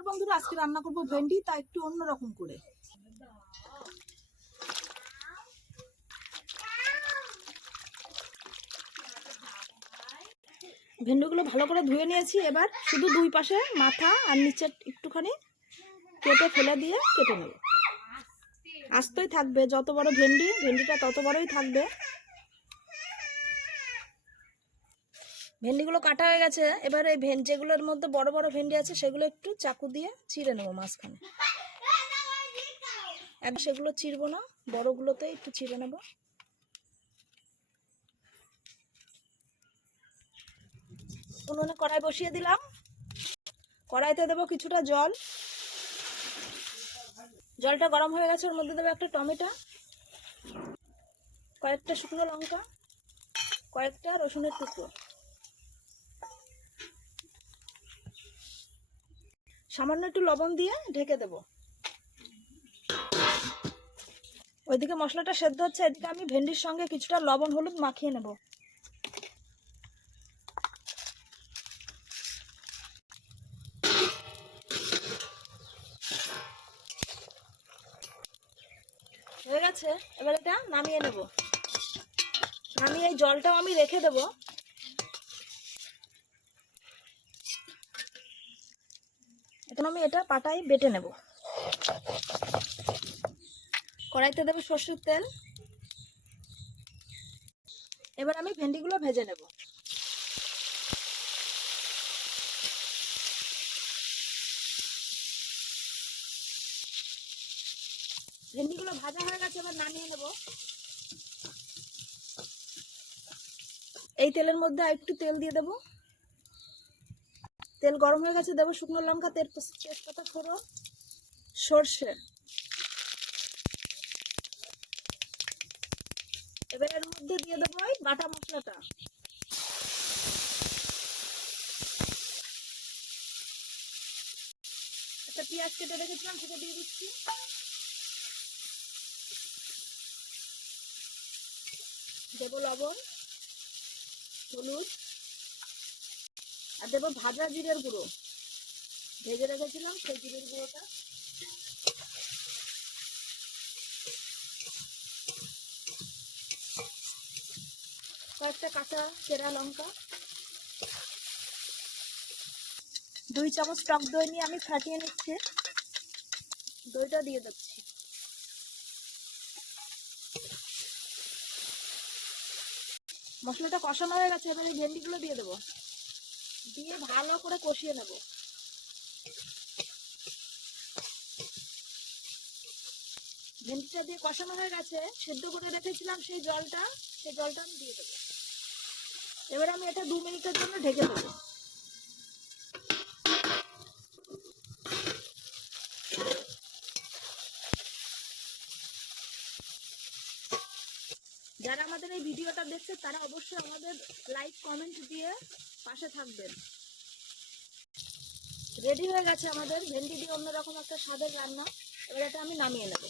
নমস্কার বন্ধুরা, আজকে রান্না করব ভেন্ডি, তা একটু অন্যরকম করে। ভেন্ডিগুলো ভালো করে ধুয়ে নিয়েছি, এবার শুধু দুই পাশে মাথা আর নিচের একটুখানি কেটে ফেলে দিয়ে কেটে নেব। আস্তই থাকবে, যত বড় ভেন্ডি, ভেন্ডিটা তত বড়ই থাকবে। ভেন্ডিগুলো কাটা হয়ে গেছে। এবার এই ভেন যেগুলোর মধ্যে বড় বড় ভেন্ডি আছে, সেগুলো একটু চাকু দিয়ে চিড়ে নেব মাঝখানে। এক সেগুলো চিরবো না, বড়গুলোতে একটু চিড়ে নেব। উনুনে কড়াই বসিয়ে দিলাম। কড়াইতে দেবো কিছুটা জল। জলটা গরম হয়ে গেছে, ওর মধ্যে দেবো একটা টমেটো, কয়েকটা শুকনো লঙ্কা, কয়েকটা রসুনের টুকরো। সামান্য একটু লবণ দিয়ে ঢেকে দেব। ওইদিকে মশলাটা সেদ্ধ হচ্ছে, এদিকে আমি ভেন্ডির সঙ্গে কিছুটা লবণ, হলুদ মাখিয়ে নেব। হয়ে গেছে, এবার এটা নামিয়ে নেব। নামিয়ে এই জলটাও আমি রেখে দেবো। এখন আমি এটা পাটায় বেটে নেব। কড়াইতে দেবো সর্ষের তেল। এবার আমি ভেন্ডিগুলো ভেজে নেব। ভেন্ডিগুলো ভাজা হয়ে গেছে, এবার নামিয়ে নেব। এই তেলের মধ্যে একটু তেল দিয়ে দেবো। তেল গরম হয়ে গেছে, দেবো শুকনো লঙ্কা তেল তেজপাতা ফোড়ন, সর্ষে। এবার এর মধ্যে দিয়ে দেবো ওই বাটা মশলাটা। একটা পেঁয়াজ কেটে রেখেছিলাম, সেটা দিয়ে দিচ্ছি। দেবো লবণ, হলুদ আর দেবো ভাজা জিরের গুঁড়ো। ভেজে রেখেছিলাম সেই জিরের গুঁড়োটা। কয়েকটা কাঁচা চেরা লঙ্কা। দুই চামচ টক দই নিয়ে আমি ফাটিয়ে নিচ্ছি। দইটা দিয়ে দিচ্ছি। মশলাটা কষানো হয়ে গেছে, এবার ভেন্ডিগুলো দিয়ে দেবো। দিয়ে ভালো করে কষিয়ে নেব। ভেন্ডিটা দিয়ে কষানো হয়ে গেছে, সেদ্ধ করে রেখেছিলাম সেই জলটা সেই জলটা আমি দিয়ে দেবো। এবার আমি এটা দু মিনিটের জন্য ঢেকে দেবো। যারা আমাদের এই ভিডিওটা দেখছে, তারা অবশ্যই আমাদের লাইক কমেন্ট দিয়ে পাশে থাকবেন। রেডি হয়ে গেছে আমাদের ভেন্ডি দিয়ে অন্যরকম একটা স্বাদের রান্না। এবার এটা আমি নামিয়ে নেব।